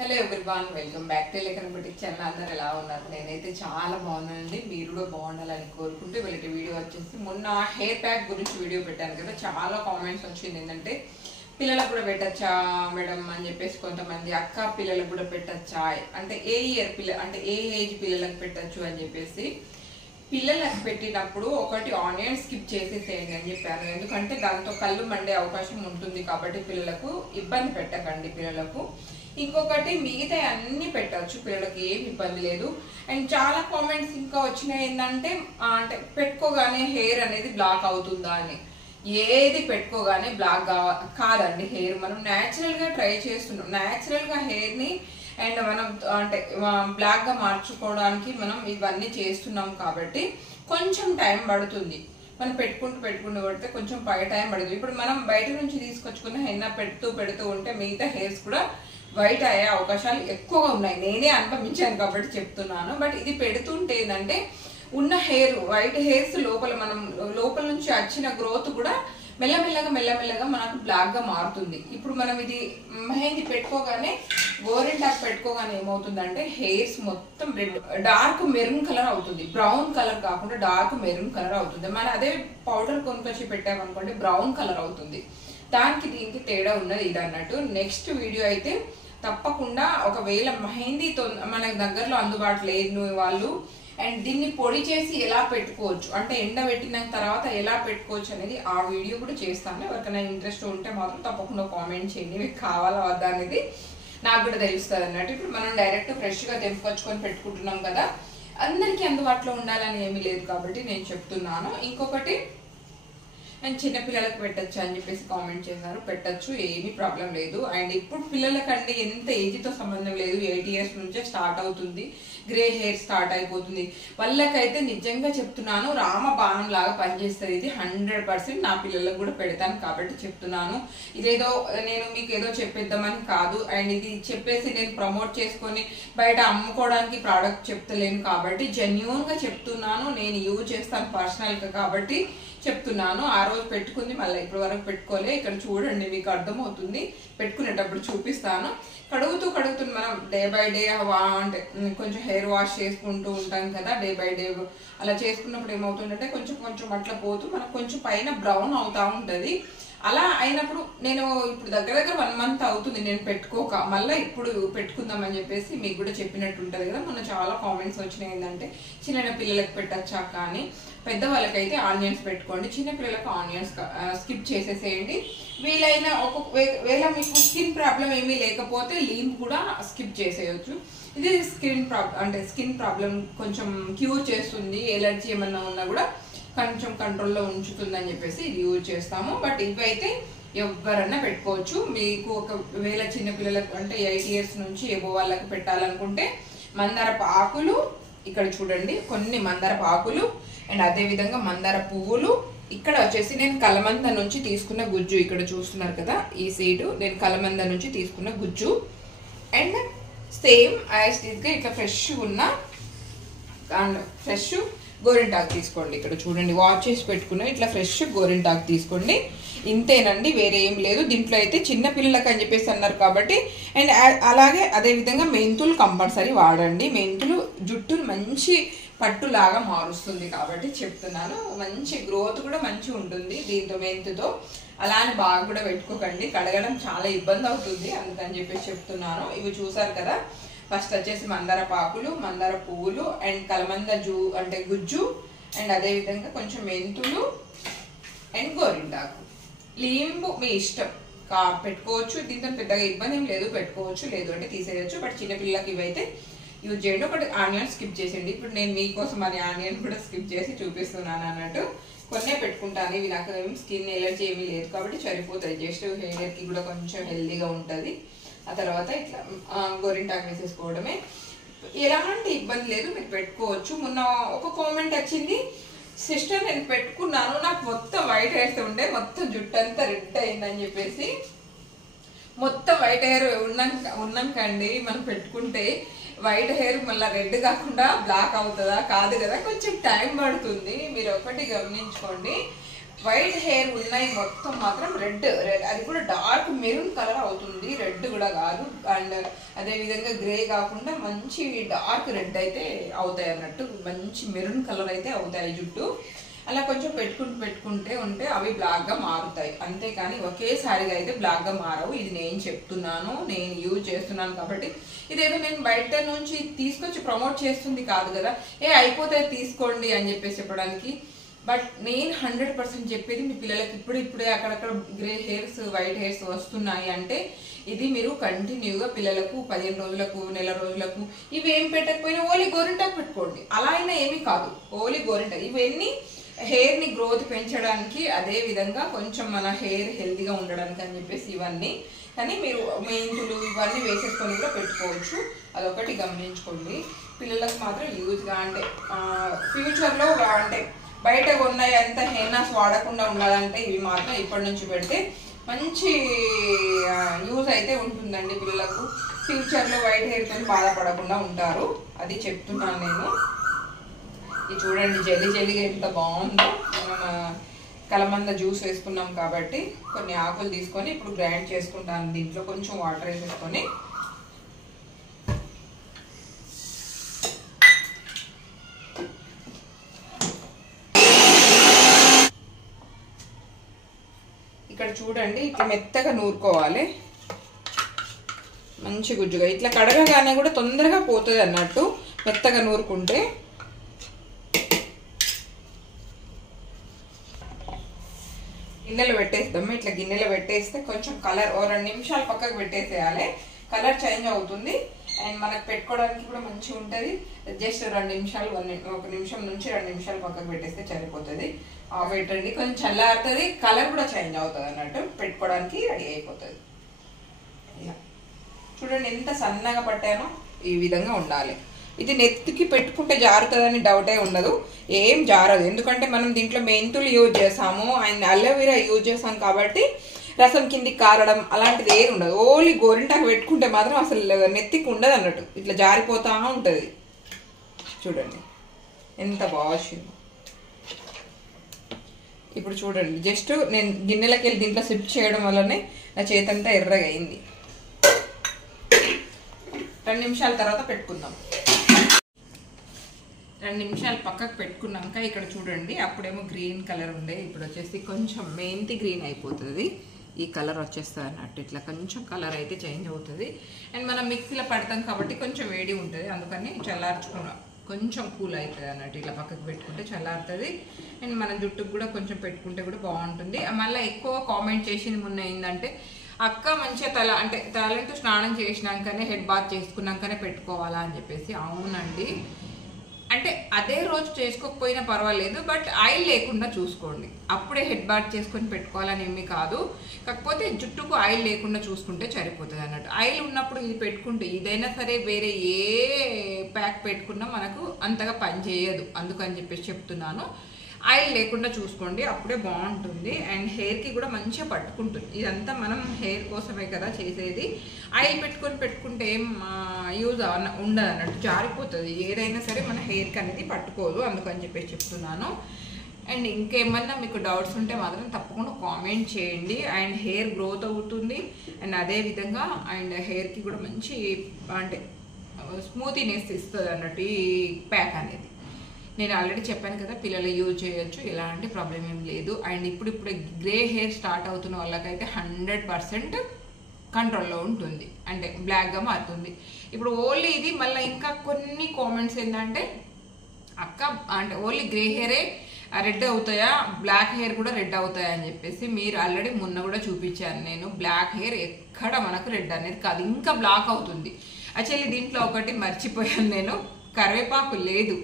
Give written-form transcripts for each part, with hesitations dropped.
Hello everyone, welcome back to లేఖన boutique channel. అందరు ఎలా ఉన్నారు? నేనైతే చాలా బాగున్నానండి. మీరు కూడా బాగుండాలని కోరుకుంటూ వీళ్ళకి వీడియో వచ్చేసి మొన్న హెయిర్ ప్యాక్ గురించి వీడియో పెట్టాను కదా, చాలా కామెంట్స్ వచ్చింది. ఏంటంటే పిల్లలకు కూడా పెట్టచ్చా మేడం అని చెప్పేసి, కొంతమంది అక్క పిల్లలకు కూడా పెట్టచ్చా, అంటే ఏ ఇయర్ అంటే ఏ ఏజ్ పిల్లలకు పెట్టచ్చు అని చెప్పేసి. పిల్లలకు పెట్టినప్పుడు ఒకటి ఆనియన్ స్కిప్ చేసేసేయండి అని చెప్పాను. ఎందుకంటే దాంతో కళ్ళు మండే అవకాశం ఉంటుంది కాబట్టి పిల్లలకు ఇబ్బంది పెట్టకండి పిల్లలకు. ఇంకొకటి మిగతా అన్ని పెట్టచ్చు, పిల్లలకి ఏమి ఇబ్బంది లేదు. అండ్ చాలా కామెంట్స్ ఇంకా వచ్చినాయి ఏంటంటే, అంటే పెట్టుకోగానే హెయిర్ అనేది బ్లాక్ అవుతుందా అని. ఏది పెట్టుకోగానే బ్లాక్ కాదండి హెయిర్. మనం న్యాచురల్ గా ట్రై చేస్తున్నాం, న్యాచురల్ గా హెయిర్ ని అండ్ మనం అంటే బ్లాక్ గా మార్చుకోవడానికి మనం ఇవన్నీ చేస్తున్నాం కాబట్టి కొంచెం టైం పడుతుంది. మనం పెట్టుకుంటూ పడితే కొంచెం టైం పడుతుంది. ఇప్పుడు మనం బయట నుంచి తీసుకొచ్చుకున్న హెన్నా పెడుతూ ఉంటే మిగతా హెయిర్స్ కూడా వైట్ అయ్యే అవకాశాలు ఎక్కువగా ఉన్నాయి. నేనే అనుభవించాను కాబట్టి చెప్తున్నాను. బట్ ఇది పెడుతుంటే ఏంటంటే ఉన్న హెయిర్ వైట్ హెయిర్స్ లోపల నుంచి వచ్చిన గ్రోత్ కూడా మెల్లమెల్లగా మనకు బ్లాక్ గా మారుతుంది. ఇప్పుడు మనం ఇది మెహందీ పెట్టుకోగానే గోరింటాకు పెట్టుకోగానే ఏమవుతుందంటే హెయిర్స్ మొత్తం రెడ్ డార్క్ మెరూన్ కలర్ అవుతుంది. బ్రౌన్ కలర్ కాకుండా డార్క్ మెరూన్ కలర్ అవుతుంది. మనం అదే పౌడర్ కొనుకొచ్చి పెట్టామనుకోండి బ్రౌన్ కలర్ అవుతుంది. దానికి దీనికి తేడా ఉన్నది ఇది అన్నట్టు. నెక్స్ట్ వీడియో అయితే తప్పకుండా, ఒకవేళ మెహందీతో మన దగ్గరలో అందుబాటులో లేదు వాళ్ళు అండ్ దీన్ని పొడి చేసి ఎలా పెట్టుకోవచ్చు, అంటే ఎండబెట్టిన తర్వాత ఎలా పెట్టుకోవచ్చు అనేది ఆ వీడియో కూడా చేస్తాను. ఎవరికైనా ఇంట్రెస్ట్ ఉంటే మాత్రం తప్పకుండా కామెంట్ చేయండి, మీకు కావాలా వద్దా అనేది నాకు కూడా తెలుస్తుంది అన్నట్టు. ఇప్పుడు మనం డైరెక్ట్ ఫ్రెష్ గా తెంపుకొచ్చుకొని పెట్టుకుంటున్నాం కదా, అందరికీ అందుబాటులో ఉండాలని ఏమీ లేదు కాబట్టి నేను చెప్తున్నాను. ఇంకొకటి, అండ్ చిన్నపిల్లలకు పెట్టచ్చు అని చెప్పేసి కామెంట్ చేశారు. పెట్టచ్చు, ఏమీ ప్రాబ్లం లేదు. అండ్ ఇప్పుడు పిల్లలకండి ఎంత ఏజ్తో సంబంధం లేదు, 8 years నుంచే స్టార్ట్ అవుతుంది, గ్రే హెయిర్ స్టార్ట్ అయిపోతుంది. వాళ్ళకైతే నిజంగా చెప్తున్నాను, రామబాణం లాగా పనిచేస్తుంది ఇది. 100% నా పిల్లలకు కూడా పెడతాను కాబట్టి చెప్తున్నాను. ఇదేదో నేను మీకు ఏదో చెప్పేద్దామని కాదు. అండ్ ఇది చెప్పేసి నేను ప్రమోట్ చేసుకొని బయట అమ్ముకోవడానికి ప్రోడక్ట్ చెప్తలేను కాబట్టి జెన్యూన్ గా చెప్తున్నాను. నేను యూజ్ చేస్తాను పర్సనల్ గా కాబట్టి చెప్తున్నాను. ఆ రోజు పెట్టుకుంది, మళ్ళీ ఇప్పటి వరకు పెట్టుకోలే. ఇక్కడ చూడండి, మీకు అర్థమవుతుంది. పెట్టుకునేటప్పుడు చూపిస్తాను. కడుగుతూ మనం డే బై డే అంటే కొంచెం హెయిర్ వాష్ చేసుకుంటూ ఉంటాం కదా, డే బై డే అలా చేసుకున్నప్పుడు ఏమవుతుందంటే కొంచెం అట్లా పోతూ మనకు కొంచెం పైన బ్రౌన్ అవుతా ఉంటది. అలా అయినప్పుడు నేను ఇప్పుడు దగ్గర 1 month అవుతుంది నేను పెట్టుకోక, మళ్ళీ ఇప్పుడు పెట్టుకుందాం అని చెప్పేసి మీకు కూడా చెప్పినట్టు ఉంటది కదా. మొన్న చాలా కామెంట్స్ వచ్చినాయి ఏంటంటే చిన్న పిల్లలకు పెట్టచ్చా కానీ, పెద్దవాళ్ళకైతే ఆనియన్స్ పెట్టుకోండి, చిన్న పిల్లలకు ఆనియన్స్ స్కిప్ చేసేసేయండి. వీలైన ఒకవేళ మీకు స్కిన్ ప్రాబ్లం ఏమీ లేకపోతే లీమ్ కూడా స్కిప్ చేసేయచ్చు. ఇది స్కిన్ ప్రాబ్లం కొంచెం క్యూర్ చేస్తుంది, ఎలర్జీ ఏమన్నా ఉన్నా కూడా కొంచెం కంట్రోల్లో ఉంచుతుంది అని చెప్పేసి ఇది యూజ్ చేస్తాము. బట్ ఇవైతే ఎవరన్నా పెట్టుకోవచ్చు. మీకు ఒకవేళ చిన్నపిల్లలకు అంటే 8 years నుంచి ఏవో వాళ్ళకి పెట్టాలనుకుంటే మందారపు ఆకులు, ఇక్కడ చూడండి కొన్ని మందారపు ఆకులు అండ్ అదే విధంగా మందార పువ్వులు. ఇక్కడ వచ్చేసి నేను కలమంద నుంచి తీసుకున్న గుజ్జు, ఇక్కడ చూస్తున్నారు కదా ఈ సీడు, నేను కలమంద నుంచి తీసుకున్న గుజ్జు. అండ్ సేమ్ యాస్టీస్గా ఇట్లా ఫ్రెష్ గోరింటాకు తీసుకోండి. ఇక్కడ చూడండి వాష్ చేసి పెట్టుకున్న ఇట్లా ఫ్రెష్ గోరింటాకు తీసుకోండి. ఇంతేనండి, వేరే ఏం లేదు. దీంట్లో అయితే చిన్న పిల్లలకు అని చెప్పేసి అన్నారు కాబట్టి. అండ్ అలాగే అదే విధంగా మెంతులు కంపల్సరీ వాడండి. మెంతులు జుట్టును మంచి పట్టులాగా మారుస్తుంది కాబట్టి చెప్తున్నాను. మంచి గ్రోత్ కూడా మంచి ఉంటుంది దీంతో, మెంతుతో. అలానే బాగా కూడా పెట్టుకోకండి, కడగడం చాలా ఇబ్బంది అవుతుంది, అందుకని చెప్పేసి చెప్తున్నాను. ఇవి చూసారు కదా, ఫస్ట్ వచ్చేసి మందార పాకులు, మందార పువ్వులు అండ్ కలమంద అంటే గుజ్జు అండ్ అదే విధంగా కొంచెం మెంతులు అండ్ గోరింటాకు. లింబు మీ ఇష్టం పెట్టుకోవచ్చు, దీంతో పెద్దగా ఇబ్బంది ఏం లేదు, పెట్టుకోవచ్చు, లేదు అంటే తీసేయచ్చు. బట్ చిన్నపిల్లలకి ఇవైతే యూజ్ చేయండి. ఒకటి ఆనియన్ స్కిప్ చేసేయండి. ఇప్పుడు నేను మీకోసం అది ఆనియన్ కూడా స్కిప్ చేసి చూపిస్తున్నాను అన్నట్టు. కొన్నే పెట్టుకుంటాను, ఇవి నాకు ఏమి స్కిన్ ఎలర్జీ ఏమీ లేదు కాబట్టి సరిపోతుంది. జస్ట్ హెయిర్కి కూడా కొంచెం హెల్దీగా ఉంటుంది. ఆ తర్వాత ఇట్లా గోరింటాకు వేసేసుకోవడమే, ఎలాంటి ఇబ్బంది లేదు, మీరు పెట్టుకోవచ్చు. మొన్న ఒక కామెంట్ వచ్చింది, సిస్టర్ నేను పెట్టుకున్నాను నాకు మొత్తం వైట్ హెయిర్స్ ఉండే, మొత్తం జుట్టు అంతా రెడ్ అయిందని చెప్పేసి. మొత్తం వైట్ హెయిర్ ఉన్నాకండి మనం పెట్టుకుంటే వైట్ హెయిర్ మళ్ళీ రెడ్ కాకుండా బ్లాక్ అవుతుందా? కాదు కదా, కొంచెం టైం పడుతుంది. మీరు ఒకటి గమనించుకోండి. వైట్ హెయిర్ ఉన్నాయి మొత్తం మాత్రం రెడ్ అది కూడా డార్క్ మెరూన్ కలర్ అవుతుంది, రెడ్ కూడా కాదు. అండ్ అదే విధంగా గ్రే కాకుండా మంచి డార్క్ రెడ్ అయితే అవుతాయి అన్నట్టు, మంచి మెరూన్ కలర్ అయితే అవుతాయి జుట్టు. అలా కొంచెం పెట్టుకుంటే ఉంటే అవి బ్లాక్గా మారుతాయి, అంతేకాని ఒకేసారిగా అయితే బ్లాక్గా మారవు. ఇది నేను చెప్తున్నాను, నేను యూజ్ చేస్తున్నాను కాబట్టి. ఇదేదో నేను బయట నుంచి తీసుకొచ్చి ప్రమోట్ చేస్తుంది కాదు కదా, అయిపోతాయి తీసుకోండి అని చెప్పడానికి. బట్ నేను 100% చెప్పేది మీ పిల్లలకి ఇప్పుడే అక్కడక్కడ గ్రే హెయిర్స్ వైట్ హెయిర్స్ వస్తున్నాయి అంటే ఇది మీరు కంటిన్యూగా పిల్లలకు 15 రోజులకు నెల రోజులకు ఇవి ఏం పెట్టకపోయినా ఓన్లీ గోరింటాకు పెట్టుకోండి. అలా అయినా ఏమీ కాదు, ఓన్లీ గోరింటాకు. ఇవన్నీ హెయిర్ ని గ్రోత్ పెంచడానికి, అదే విధంగా కొంచెం మన హెయిర్ హెల్తీగా ఉండడానికి అని చెప్పేసి ఇవన్నీ. కానీ మీరు మెంతులు ఇవన్నీ వేసేసుకొని కూడా పెట్టుకోవచ్చు, అదొకటి గమనించుకోండి. పిల్లలకు మాత్రం యూజ్గా అంటే ఫ్యూచర్లో అంటే బయట ఉన్నాయి అంత హెయిర్నాస్ వాడకుండా ఉండాలంటే ఇవి మాత్రం ఇప్పటి నుంచి పెడితే మంచి యూజ్ అయితే ఉంటుందండి పిల్లలకు. ఫ్యూచర్లో వైట్ హెయిర్తో బాధపడకుండా ఉంటారు, అది చెప్తున్నాను నేను. ఇది చూడండి జల్లిగా ఎంత బాగుందో. మనం కలమంద జ్యూస్ వేసుకున్నాం కాబట్టి కొన్ని ఆకులు తీసుకొని ఇప్పుడు గ్రైండ్ చేసుకుంటాను. దీంట్లో కొంచెం వాటర్ వేసేసుకొని ఇక్కడ చూడండి ఇట్లా మెత్తగా నూరుకోవాలి, మంచి గుజ్జుగా. ఇట్లా కడగగానే కూడా తొందరగా పోతుంది అన్నట్టు మెత్తగా నూరుకుంటే. గిన్నెలు పెట్టేస్తాము, ఇట్లా గిన్నెలో పెట్టేస్తే కొంచెం కలర్ 2 నిమిషాలు పక్కకు పెట్టేసేయాలి, కలర్ చేంజ్ అవుతుంది. అండ్ మనకు పెట్టుకోవడానికి కూడా మంచిగా ఉంటుంది. జస్ట్ 2 నిమిషాలు 1 నిమిషం నుంచి 2 నిమిషాలు పక్కకు పెట్టేస్తే సరిపోతుంది. పెట్టండి, కొంచెం చల్లారుతుంది, కలర్ కూడా చేంజ్ అవుతుంది అన్నట్టు, పెట్టుకోవడానికి రెడీ అయిపోతుంది. ఇలా చూడండి ఎంత సన్నగా పట్టానో, ఈ విధంగా ఉండాలి. ఇది నెత్తికి పెట్టుకుంటే జారుతుందని డౌటే ఉండదు, ఏం జారదు. ఎందుకంటే మనం దీంట్లో మెంతులు యూజ్ చేసాము అండ్ అలోవెరా యూజ్ చేసాం కాబట్టి రసం కిందికి కారడం అలాంటిది ఏది ఉండదు. ఓన్లీ గోరింటాకు పెట్టుకుంటే మాత్రం అసలు నెత్తికి ఉండదు అన్నట్టు, ఇట్లా జారిపోతా ఉంటుంది. చూడండి ఎంత బాగా వచ్చింది. ఇప్పుడు చూడండి జస్ట్ నేను గిన్నెలకి వెళ్ళి దీంట్లో సిప్ చేయడం వల్లనే నా చేతంతా ఎర్రగా అయింది. 2 నిమిషాల తర్వాత పెట్టుకుందాం. 2 నిమిషాలు పక్కకు పెట్టుకున్నాక ఇక్కడ చూడండి అప్పుడేమో గ్రీన్ కలర్ ఉండే, ఇప్పుడు వచ్చేసి కొంచెం మెంతి గ్రీన్ అయిపోతుంది. ఈ కలర్ వచ్చేస్తుంది అన్నట్టు, ఇట్లా కొంచెం కలర్ అయితే చేంజ్ అవుతుంది. అండ్ మనం మిక్సీలో పడతాం కాబట్టి కొంచెం వేడి ఉంటుంది, అందుకని చల్లార్చుకున్నాం, కొంచెం కూల్ అవుతుంది అన్నట్టు. ఇట్లా పక్కకు పెట్టుకుంటే చల్లారుతుంది. అండ్ మన జుట్టుకు కూడా కొంచెం పెట్టుకుంటే కూడా బాగుంటుంది. మళ్ళీ ఎక్కువ కామెంట్ చేసింది మొన్న ఏంటంటే అక్క మంచిగా తలంటూ స్నానం చేసినాకనే హెడ్ బాత్ చేసుకున్నాకనే పెట్టుకోవాలా అని చెప్పేసి. అవునండి, అంటే అదే రోజు చేసుకోకపోయినా పర్వాలేదు, బట్ ఆయిల్ లేకుండా చూసుకోండి. అప్పుడే హెడ్ బాత్ చేసుకొని పెట్టుకోవాలని ఏమీ కాదు, కాకపోతే జుట్టుకు ఆయిల్ లేకుండా చూసుకుంటే సరిపోతుంది అన్నట్టు. ఆయిల్ ఉన్నప్పుడు ఇది పెట్టుకుంటే ఇదైనా సరే వేరే ఏ ప్యాక్ పెట్టుకున్నా మనకు అంతగా పని చేయదు, అందుకని చెప్పేసి చెప్తున్నాను. ఆయిల్ లేకుండా చూసుకోండి, అప్పుడే బాగుంటుంది. అండ్ హెయిర్కి కూడా మంచిగా పట్టుకుంటుంది. ఇదంతా మనం హెయిర్ కోసమే కదా చేసేది. ఆయిల్ పెట్టుకుంటే ఏం యూజ్ ఉండదు అన్నట్టు, జారిపోతుంది. ఏదైనా సరే మన హెయిర్కి అనేది పట్టుకోదు, అందుకని చెప్పేసి చెప్తున్నాను. అండ్ ఇంకేమన్నా మీకు డౌట్స్ ఉంటే మాత్రం తప్పకుండా కామెంట్ చేయండి. అండ్ హెయిర్ గ్రోత్ అవుతుంది, అండ్ అదేవిధంగా అండ్ హెయిర్కి కూడా మంచి అంటే స్మూతీనెస్ ఇస్తుంది అన్నట్టు ఈ ప్యాక్ అనేది. నేను ఆల్రెడీ చెప్పాను కదా, పిల్లలు యూజ్ చేయొచ్చు, ఎలాంటి ప్రాబ్లం ఏం లేదు. అండ్ ఇప్పుడు గ్రే హెయిర్ స్టార్ట్ అవుతున్న వాళ్ళకైతే 100% కంట్రోల్లో ఉంటుంది, అంటే బ్లాక్గా మారుతుంది. ఇప్పుడు ఓన్లీ ఇది మళ్ళీ ఇంకా కొన్ని కామెంట్స్ ఏంటంటే అక్క అంటే ఓన్లీ గ్రే హెయిరే రెడ్ అవుతాయా, బ్లాక్ హెయిర్ కూడా రెడ్ అవుతాయా అని చెప్పేసి. మీరు ఆల్రెడీ మొన్న కూడా చూపించాను నేను, బ్లాక్ హెయిర్ ఎక్కడ మనకు రెడ్ అనేది కాదు, ఇంకా బ్లాక్ అవుతుంది. యాక్చువల్లీ దీంట్లో ఒకటి మర్చిపోయాను నేను, కరివేపాకు లేదు.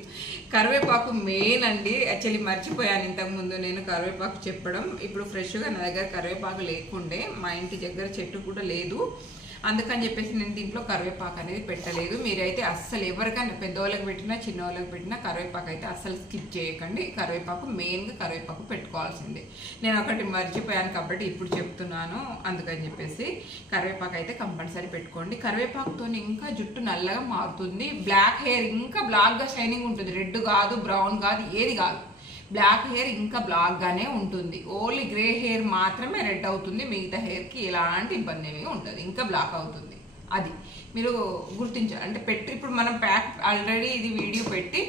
కరివేపాకు మెయిన్ అండి, యాక్చువల్లీ మర్చిపోయాను ఇంతకుముందు నేను కరివేపాకు చెప్పడం. ఇప్పుడు ఫ్రెష్గా నా దగ్గర కరివేపాకు లేకుండే, మా ఇంటి దగ్గర చెట్టు కూడా లేదు, అందుకని చెప్పేసి నేను దీంట్లో కరివేపాకు అనేది పెట్టలేదు. మీరైతే అస్సలు ఎవరికైనా పెద్దవాళ్ళకి పెట్టినా చిన్నవాళ్ళకి పెట్టినా కరివేపాకు అయితే అస్సలు స్కిప్ చేయకండి. కరివేపాకు మెయిన్గా కరివేపాకు పెట్టుకోవాల్సిందే. నేను ఒకటి మర్చిపోయాను కాబట్టి ఇప్పుడు చెప్తున్నాను, అందుకని చెప్పేసి కరివేపాకు అయితే కంపల్సరీ పెట్టుకోండి. కరివేపాకుతో ఇంకా జుట్టు నల్లగా మారుతుంది, బ్లాక్ హెయిర్ ఇంకా బ్లాక్గా షైనింగ్ ఉంటుంది, రెడ్ కాదు బ్రౌన్ కాదు ఏది కాదు. బ్లాక్ హెయిర్ ఇంకా బ్లాక్ గానే ఉంటుంది. ఓన్లీ గ్రే హెయిర్ మాత్రమే రెడ్ అవుతుంది, మిగతా హెయిర్ కి ఎలాంటి ఇబ్బంది ఏమీ ఉండదు, ఇంకా బ్లాక్ అవుతుంది. అది మీరు గుర్తించాలి. అంటే ఇప్పుడు మనం ప్యాక్ ఆల్రెడీ ఇది వీడియో పెట్టి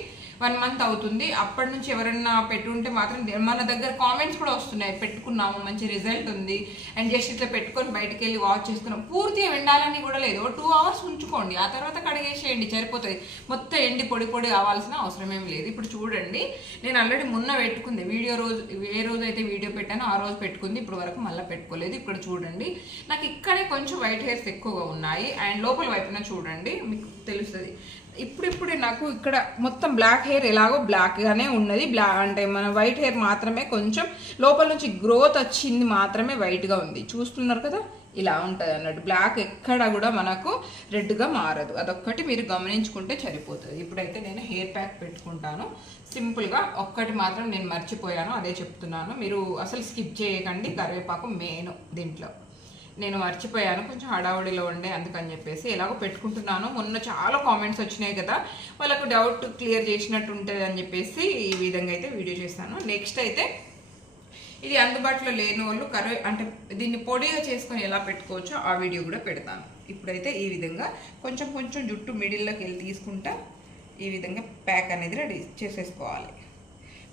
1 month అవుతుంది. అప్పటి నుంచి ఎవరైనా పెట్టుంటే మాత్రం మన దగ్గర కామెంట్స్ కూడా వస్తున్నాయి, పెట్టుకున్నాము మంచి రిజల్ట్ ఉంది అండ్ జస్ట్ ఇట్లా పెట్టుకొని బయటకు వెళ్ళి వాష్ చేసుకున్నాం. పూర్తిగా ఎండాలని కూడా లేదు, 2 hours ఉంచుకోండి, ఆ తర్వాత కడిగేసేయండి, సరిపోతుంది. మొత్తం ఎండి పొడి పొడి కావాల్సిన అవసరం ఏం లేదు. ఇప్పుడు చూడండి, నేను ఆల్రెడీ మొన్న పెట్టుకుంది వీడియో రోజు, ఏ రోజు అయితే వీడియో పెట్టానో ఆ రోజు పెట్టుకుంది, ఇప్పుడు వరకు మళ్ళీ పెట్టుకోలేదు. ఇక్కడ చూడండి, నాకు ఇక్కడే కొంచెం వైట్ హెయిర్స్ ఎక్కువగా ఉన్నాయి అండ్ లోపల వైపున చూడండి మీకు తెలుస్తుంది. ఇప్పుడిప్పుడే నాకు ఇక్కడ మొత్తం బ్లాక్ హెయిర్ ఎలాగో బ్లాక్ గానే ఉన్నది, అంటే మన వైట్ హెయిర్ మాత్రమే కొంచెం లోపల నుంచి గ్రోత్ వచ్చింది, మాత్రమే వైట్ గా ఉంది. చూస్తున్నారు కదా, ఇలా ఉంటుంది అన్నట్టు. బ్లాక్ ఎక్కడ కూడా మనకు రెడ్ గా మారదు, అదొక్కటి మీరు గమనించుకుంటే సరిపోతుంది. ఇప్పుడైతే నేను హెయిర్ ప్యాక్ పెట్టుకుంటాను సింపుల్ గా. ఒక్కటి మాత్రం నేను మర్చిపోయాను, అదే చెప్తున్నాను, మీరు అసలు స్కిప్ చేయకండి. కరివేపాకు మెయిన్ దీంట్లో, నేను మర్చిపోయాను, కొంచెం హడావుడిలో ఉండే, అందుకని చెప్పేసి ఎలాగో పెట్టుకుంటున్నాను. మొన్న చాలా కామెంట్స్ వచ్చినాయి కదా, వాళ్ళకు డౌట్ క్లియర్ చేసినట్టు ఉంటుంది అని చెప్పేసి ఈ విధంగా అయితే వీడియో చేస్తాను. నెక్స్ట్ అయితే ఇది అందుబాటులో లేని వాళ్ళు అంటే దీన్ని పొడిగా చేసుకొని ఎలా పెట్టుకోవచ్చో ఆ వీడియో కూడా పెడతాను. ఇప్పుడైతే ఈ విధంగా కొంచెం కొంచెం జుట్టు మిడిల్లోకి వెళ్ళి తీసుకుంటా ఈ విధంగా ప్యాక్ అనేది రెడీ చేసేసుకోవాలి.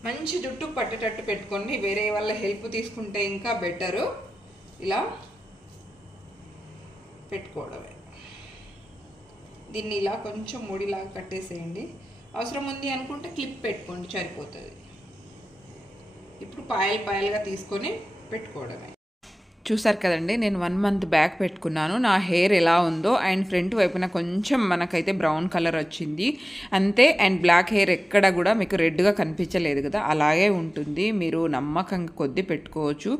మంచి జుట్టు పట్టేటట్టు పెట్టుకోండి, వేరే వాళ్ళ హెల్ప్ తీసుకుంటే ఇంకా బెటరు. ఇలా పెట్టుకోవడమే. దీన్ని ఇలా కొంచెం ముడిలాగా కట్టేసేయండి, అవసరం ఉంది అనుకుంటే క్లిప్ పెట్టుకోండి, సరిపోతుంది. ఇప్పుడు పాయలుగా తీసుకొని పెట్టుకోవడమే. చూసారు కదండి, నేను 1 month బ్యాక్ పెట్టుకున్నాను. నా హెయిర్ ఎలా ఉందో అండ్ ఫ్రంట్ వైపున కొంచెం మనకైతే బ్రౌన్ కలర్ వచ్చింది అంతే. అండ్ బ్లాక్ హెయిర్ ఎక్కడ కూడా మీకు రెడ్గా కనిపించలేదు కదా, అలాగే ఉంటుంది. మీరు నమ్మకంగా కొద్ది పెట్టుకోవచ్చు.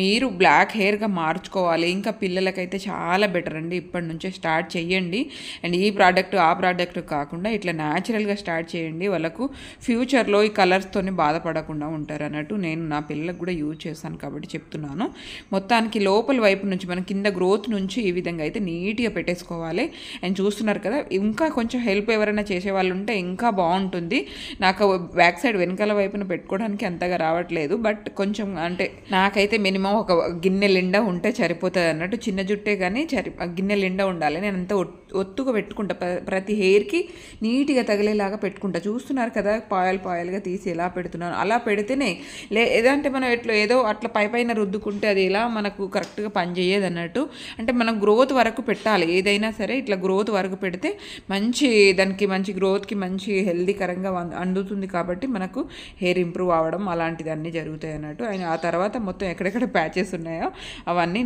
మీరు బ్లాక్ హెయిర్గా మార్చుకోవాలి, ఇంకా పిల్లలకైతే చాలా బెటర్ అండి. ఇప్పటి నుంచే స్టార్ట్ చేయండి. అండ్ ఈ ప్రోడక్ట్ ఆ ప్రోడక్ట్ కాకుండా ఇట్లా న్యాచురల్గా స్టార్ట్ చేయండి. వాళ్ళకు ఫ్యూచర్లో ఈ కలర్స్తోని బాధపడకుండా ఉంటారు అన్నట్టు. నేను నా పిల్లలకు కూడా యూజ్ చేస్తాను కాబట్టి చెప్తున్నాను. మొత్తానికి లోపల వైపు నుంచి మన కింద గ్రోత్ నుంచి ఈ విధంగా అయితే నీట్గా పెట్టేసుకోవాలి. అండ్ చూస్తున్నారు కదా, ఇంకా కొంచెం హెల్ప్ ఎవరైనా చేసేవాళ్ళు ఉంటే ఇంకా బాగుంటుంది. నాకు బ్యాక్ సైడ్ వెనకాల వైపున పెట్టుకోవడానికి అంతగా రావట్లేదు, బట్ కొంచెం అంటే నాకైతే మినిమం ఒక గిన్నె నిండా ఉంటే సరిపోతుంది అన్నట్టు. చిన్న జుట్టే కానీ గిన్నె నిండా ఉండాలి. నేను అంత ఒత్తుగా పెట్టుకుంటా, ప్రతి హెయిర్కి నీట్గా తగిలేలాగా పెట్టుకుంటా. చూస్తున్నారు కదా, పాయలుగా తీసి ఎలా పెడుతున్నాను. అలా పెడితేనే ఏదంటే మనం ఏదో అట్లా పైన రుద్దుకుంటే అది ఎలా మనకు కరెక్ట్గా పనిచేయదు అన్నట్టు. అంటే మనం గ్రోత్ వరకు పెట్టాలి, ఏదైనా సరే ఇట్లా గ్రోత్ వరకు పెడితే దానికి మంచి గ్రోత్కి మంచి హెల్దీకరంగా అందుతుంది. కాబట్టి మనకు హెయిర్ ఇంప్రూవ్ అవ్వడం అలాంటిది అన్నీ జరుగుతాయి అన్నట్టు. అండ్ ఆ తర్వాత మొత్తం ఎక్కడెక్కడ ప్యాచెస్ ఉన్నాయో అవన్నీ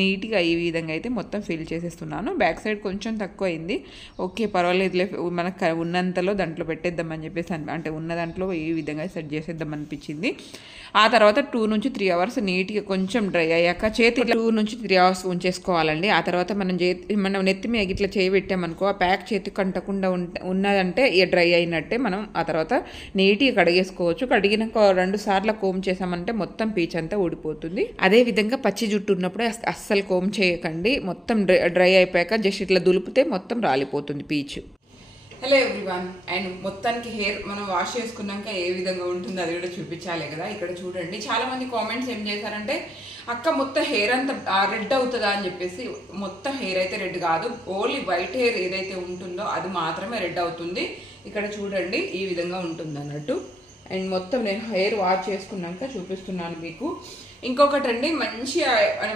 నీట్గా ఈ విధంగా అయితే మొత్తం ఫిల్ చేసేస్తున్నాను. బ్యాక్ సైడ్ కొంచెం తక్కువ అయింది, ఓకే పర్వాలేదులే, మనకు ఉన్నంతలో దాంట్లో పెట్టేద్దామని చెప్పేసి, అంటే ఉన్న దాంట్లో ఈ విధంగా సెట్ చేసేద్దాం అనిపించింది. ఆ తర్వాత 2 నుంచి 3 hours నీట్గా కొంచెం డ్రై అయ్యాక చేతి 2 నుంచి 3 hours ఉంచేసుకోవాలండి. ఆ తర్వాత మనం నెత్తి మీద ఇట్లా చేయి పెట్టామనుకో, ఆ ప్యాక్ చేతి కంటకుండా ఉన్నదంటే డ్రై అయినట్టే. మనం ఆ తర్వాత నీట్గా కడిగేసుకోవచ్చు. కడిగినాక 2 సార్లు కోమ్ చేసామంటే మొత్తం పీచ్ అంతా ఊడిపోతుంది. అదే విధంగా పచ్చి జుట్టు ఉన్నప్పుడే అస్సలు కోమ్ చేయకండి. మొత్తం డ్రై అయిపోయాక జస్ట్ ఇట్లా దులిపితే మొత్తం రాలిపోతుంది పీచు. హలో ఎవ్రీవన్, అండ్ మొత్తానికి హెయిర్ మనం వాష్ చేసుకున్నాక ఏ విధంగా ఉంటుందో అది కూడా చూపించాలి కదా. ఇక్కడ చూడండి, చాలా మంది కామెంట్స్ ఏం చేశారంటే అక్క మొత్తం హెయిర్ అంతా రెడ్ అవుతుందా అని చెప్పేసి. మొత్తం హెయిర్ అయితే రెడ్ కాదు, ఓన్లీ వైట్ హెయిర్ ఏదైతే ఉంటుందో అది మాత్రమే రెడ్ అవుతుంది. ఇక్కడ చూడండి ఈ విధంగా ఉంటుంది అన్నట్టు. అండ్ మొత్తం నేను హెయిర్ వాష్ చేసుకున్నాక చూపిస్తున్నాను మీకు. ఇంకొకటి అండి, మంచిగా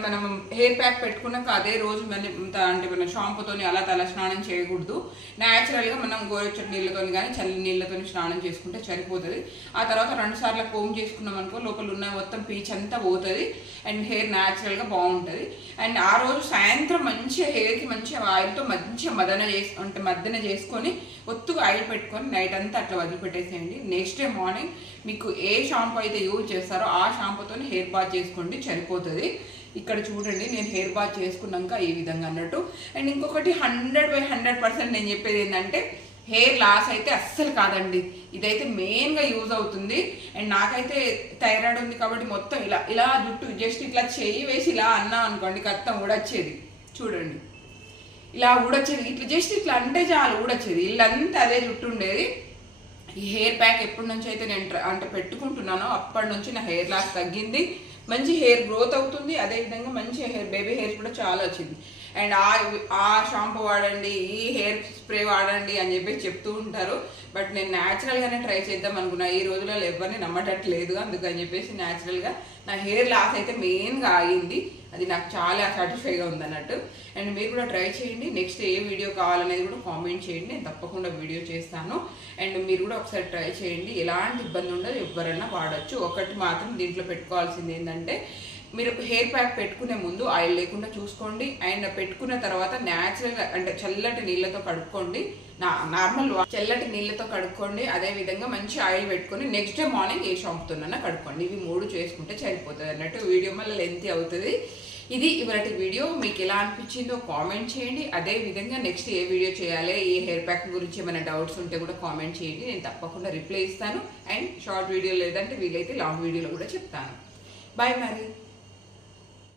మనం హెయిర్ ప్యాక్ పెట్టుకున్నాక అదే రోజు అంటే మన షాంపూతోని అలా తల స్నానం చేయకూడదు. న్యాచురల్గా మనం గోరెచ్చటి నీళ్ళతో కానీ చల్లి నీళ్ళతో స్నానం చేసుకుంటే సరిపోతుంది. ఆ తర్వాత 2 సార్లు కోమ్ చేసుకున్నాం అనుకో, లోపల ఉన్న మొత్తం పీచ్ అంతా పోతుంది అండ్ హెయిర్ న్యాచురల్గా బాగుంటుంది. అండ్ ఆ రోజు సాయంత్రం మంచిగా హెయిర్కి మంచిగా ఆయిల్తో మంచిగా మద్దన చేసుకొని ఒత్తుగా ఆయిల్ పెట్టుకొని నైట్ అంతా అట్లా వదిలిపెట్టేసేయండి. నెక్స్ట్ డే మార్నింగ్ మీకు ఏ షాంపూ అయితే యూజ్ చేస్తారో ఆ షాంపూతో హెయిర్ బాత్ చేసుకోండి, సరిపోతుంది. ఇక్కడ చూడండి, నేను హెయిర్ బాత్ చేసుకున్నాక ఈ విధంగా అన్నట్టు. అండ్ ఇంకొకటి 100% నేను చెప్పేది ఏంటంటే, హెయిర్ లాస్ అయితే అస్సలు కాదండి, ఇదైతే మెయిన్గా యూజ్ అవుతుంది. అండ్ నాకైతే థైరాయిడ్ ఉంది కాబట్టి మొత్తం ఇలా జుట్టు జస్ట్ ఇట్లా చేయి వేసి ఇలా అన్నా అనుకోండి, కత్తం ఊడొచ్చేది. చూడండి ఇలా ఊడొచ్చేది, ఇట్లా జస్ట్ ఇట్లా అంటే చాలు ఊడొచ్చేది. ఇల్లంతా అదే జుట్టు ఉండేది. ఈ హెయిర్ ప్యాక్ ఎప్పటి నుంచి అయితే నేను అంటే పెట్టుకుంటున్నానో అప్పటి నుంచి నా హెయిర్ లాస్ తగ్గింది, మంచి హెయిర్ గ్రోత్ అవుతుంది, అదేవిధంగా మంచి హెయిర్ బేబీ హెయిర్ కూడా చాలా వచ్చింది. అండ్ ఆ షాంపూ వాడండి, ఈ హెయిర్ స్ప్రే వాడండి అని చెప్పి చెప్తూ ఉంటారు. బట్ నేను న్యాచురల్గానే ట్రై చేద్దాం అనుకున్నా. ఈ రోజులలో ఎవరిని నమ్మటట్లేదు, అందుకని చెప్పేసి న్యాచురల్గా నా హెయిర్ లాస్ అయితే మెయిన్గా అయింది. అది నాకు చాలా సాటిస్ఫైగా ఉంది అన్నట్టు. అండ్ మీరు కూడా ట్రై చేయండి. నెక్స్ట్ ఏ వీడియో కావాలనేది కూడా కామెంట్ చేయండి, నేను తప్పకుండా వీడియో చేస్తాను. అండ్ మీరు కూడా ఒకసారి ట్రై చేయండి, ఎలాంటి ఇబ్బంది ఉండదు, ఎవరైనా వాడచ్చు. ఒకటి మాత్రం దీంట్లో పెట్టుకోవాల్సింది ఏంటంటే, మీరు హెయిర్ ప్యాక్ పెట్టుకునే ముందు ఆయిల్ లేకుండా చూసుకోండి. అండ్ పెట్టుకున్న తర్వాత న్యాచురల్గా అంటే చల్లటి నీళ్ళతో కడుక్కోండి, నార్మల్ చల్లటి నీళ్ళతో కడుక్కోండి. అదే విధంగా మంచి ఆయిల్ పెట్టుకొని నెక్స్ట్ డే మార్నింగ్ ఏ షాంపుతోనైనా కడుక్కోండి. ఇవి 3 చేసుకుంటే సరిపోతుంది అన్నట్టు. వీడియో మళ్ళీ లెంత్ అవుతుంది. ఇది ఇవాళ వీడియో. మీకు ఎలా అనిపించిందో కామెంట్ చేయండి. అదే విధంగా నెక్స్ట్ ఏ వీడియో చేయాలి, ఈ హెయిర్ ప్యాక్ గురించి ఏమైనా డౌట్స్ ఉంటే కూడా కామెంట్ చేయండి, నేను తప్పకుండా రిప్లై ఇస్తాను. అండ్ షార్ట్ వీడియో లేదంటే వీలైతే లాంగ్ వీడియోలో కూడా చెప్తాను. బాయ్ మరి.